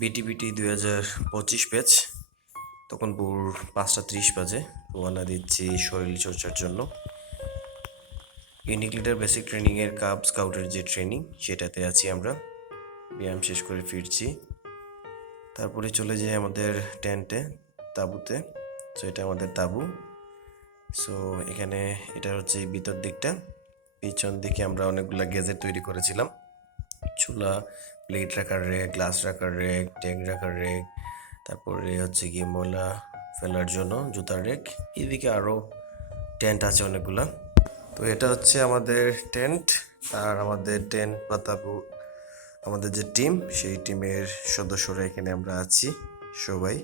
বিটিবিটি দুই হাজার পঁচিশ ব্যাচ তখন ভোর পাঁচটা ত্রিশ বাজে। রোয়ানা দিচ্ছি শরীর চর্চার জন্য। ইউনিক লিডার বেসিক ট্রেনিংয়ের কাপ স্কাউটের যে ট্রেনিং সেটাতে আছি আমরা। ব্যায়াম শেষ করে ফিরছি। তারপরে চলে যাই আমাদের টেন্টে তাঁবুতে। সো এটা আমাদের তাঁবু। সো এখানে এটা হচ্ছে ভিতর দিকটা। পিছন দিকে আমরা অনেকগুলো গেজেট তৈরি করেছিলাম। চুলা প্লেট রাখার রেক গ্লাস রাখার রেক ট্যাঙ্ক রাখার রেক তারপরে হচ্ছে গিয়ে ময়লা ফেলার জন্য জুতার রেক এদিকে আরও টেন্ট আছে অনেকগুলা। তো এটা হচ্ছে আমাদের টেন্ট আর আমাদের টেন্ট বা তাবু আমাদের যে টিম সেই টিমের সদস্যরা এখানে আমরা আছি, সবাই।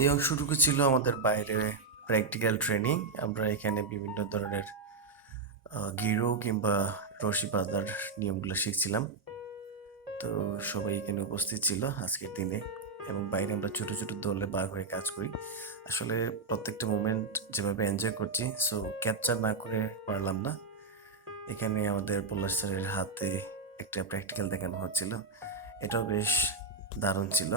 এই অংশটুকু ছিল আমাদের বাইরে প্র্যাকটিক্যাল ট্রেনিং আমরা এখানে বিভিন্ন ধরনের গিরো কিংবা রশি বাঁধার নিয়মগুলো শিখছিলাম। তো সবাই এখানে উপস্থিত ছিল আজকের দিনে এবং বাইরে আমরা ছোটো ছোটো দলে বার হয়ে কাজ করি। আসলে প্রত্যেকটা মোমেন্ট যেভাবে এনজয় করছি সো ক্যাপচার না করে পারলাম না। এখানে আমাদের পল্লাশ স্যারের হাতে একটা প্র্যাকটিক্যাল দেখানো হচ্ছিল। এটাও বেশ দারুণ ছিল।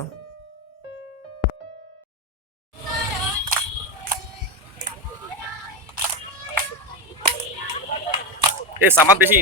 ఏ సామాన్ బేసి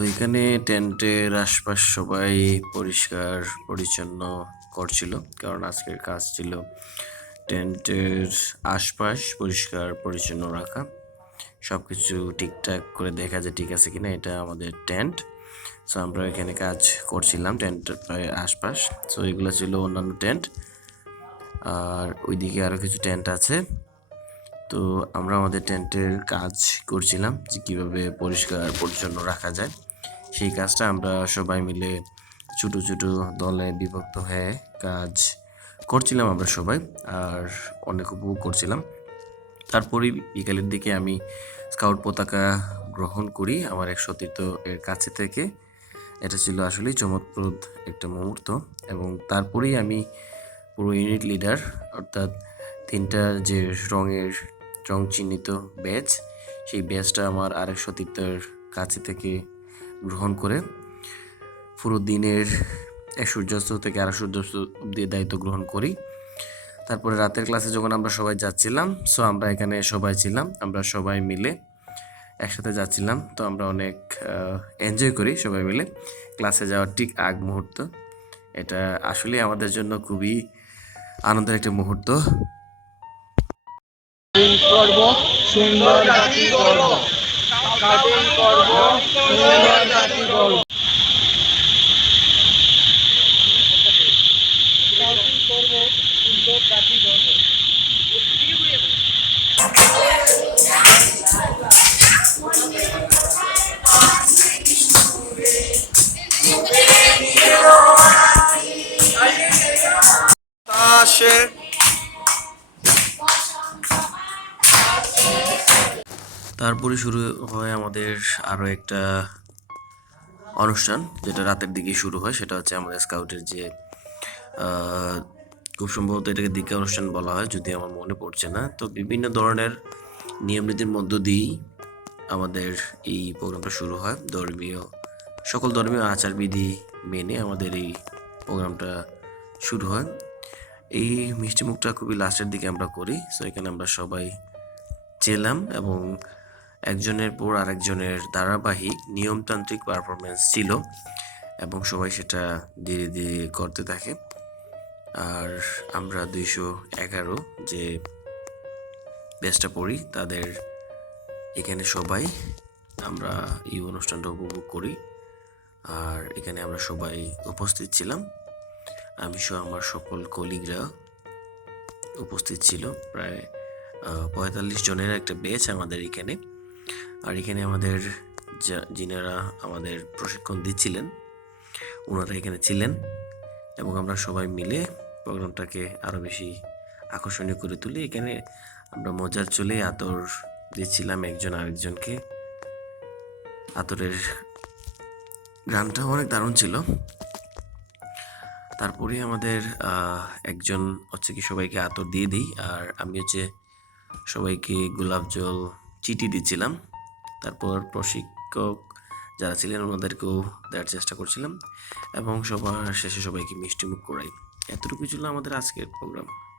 তো এখানে টেন্টের আশপাশ সবাই পরিষ্কার, পরিচ্ছন্ন করছিল। কারণ আজকের কাজ ছিল টেন্টের আশপাশ পরিষ্কার, পরিচ্ছন্ন রাখা। সব কিছু ঠিকঠাক করে দেখা যায় ঠিক আছে কিনা, এটা আমাদের টেন্ট সো আমরা এখানে কাজ করছিলাম টেন্টের প্রায় আশপাশ। সো এগুলো ছিল অন্যান্য টেন্ট আর ওইদিকে আরও কিছু টেন্ট আছে। তো আমরা আমাদের টেন্টের কাজ করছিলাম যে কীভাবে পরিষ্কার, পরিচ্ছন্ন রাখা যায়। সেই কাজটা আমরা সবাই মিলে ছোটো ছোটো দলে বিভক্ত হয়ে কাজ করছিলাম আমরা সবাই, আর অনেক উপভোগ করছিলাম। তারপরেই বিকালের দিকে আমি স্কাউট পতাকা গ্রহণ করি আমার এক সতীর্থ এর কাছে থেকে। এটা ছিল আসলেই চমৎপ্রদ একটা মুহূর্ত এবং তারপরেই আমি পুরো ইউনিট লিডার, অর্থাৎ তিনটা যে রঙের রং চিহ্নিত ব্যাচ, সেই ব্যাচটা আমার আরেক সতীর্থের কাছে থেকে গ্রহণ করে পুরো দিনের এক সূর্যাস্ত থেকে আরেক সূর্যাস্ত অব্দি দায়িত্ব গ্রহণ করি। তারপরে রাতের ক্লাসে যখন আমরা সবাই যাচ্ছিলাম সো আমরা এখানে সবাই ছিলাম, আমরা সবাই মিলে একসাথে যাচ্ছিলাম, তো আমরা অনেক এনজয় করি সবাই মিলে। ক্লাসে যাওয়ার ঠিক আগ মুহূর্ত, এটা আসলে আমাদের জন্য খুবই আনন্দের একটা মুহূর্ত। সুন্দর জাতি করব কাটিং করব সুন্দর জাতি করব। কাটিং করব। সুন্দর জাতি করব তাসে তারপরে শুরু হয় আমাদের আরও একটা অনুষ্ঠান, যেটা রাতের দিকে শুরু হয়। সেটা হচ্ছে আমাদের স্কাউটের যে খুব সম্ভবত এটাকে দীক্ষা অনুষ্ঠান বলা হয়, যদি আমার মনে পড়ছে না। তো বিভিন্ন ধরনের নিয়ম নীতির মধ্য দিয়েই আমাদের এই প্রোগ্রামটা শুরু হয়। ধর্মীয়, সকল ধর্মীয় আচারবিধি মেনে আমাদের এই প্রোগ্রামটা শুরু হয়। এই মিষ্টি মুখটা খুবই লাস্টের দিকে আমরা করি। সো এখানে আমরা সবাই চেলাম এবং একজনের পর আরেকজনের ধারাবাহিক নিয়মতান্ত্রিক পারফরমেন্স ছিল এবং সবাই সেটা ধীরে ধীরে করতে থাকে। আর আমরা দুইশো এগারো যে বেস্টটা পড়ি, তাদের এখানে সবাই আমরা এই অনুষ্ঠানটা উপভোগ করি। আর এখানে আমরা সবাই উপস্থিত ছিলাম। আমি সহ আমার সকল কলিগরা উপস্থিত ছিল। প্রায় পঁয়তাল্লিশ জনের একটা বেচ আমাদের এখানে। আর এখানে আমাদের যিনারা আমাদের প্রশিক্ষণ দিচ্ছিলেন, ওনারা এখানে ছিলেন এবং আমরা সবাই মিলে প্রোগ্রামটাকে আরও বেশি আকর্ষণীয় করে তুলি। এখানে আমরা মজার চলে আতর দিচ্ছিলাম একজন আরেকজনকে। আতরের গানটাও অনেক দারুণ ছিল। তারপরে আমাদের একজন হচ্ছে কি সবাইকে আতর দিয়ে দিই, আর আমি হচ্ছে সবাইকে গোলাপ জল চিঠি দিচ্ছিলাম। তারপর প্রশিক্ষক যারা ছিলেন ওনাদেরকেও দেওয়ার চেষ্টা করছিলাম এবং সবার শেষে সবাইকে মিষ্টিমুখ করাই। এতটুকু ছিল আমাদের আজকের প্রোগ্রাম।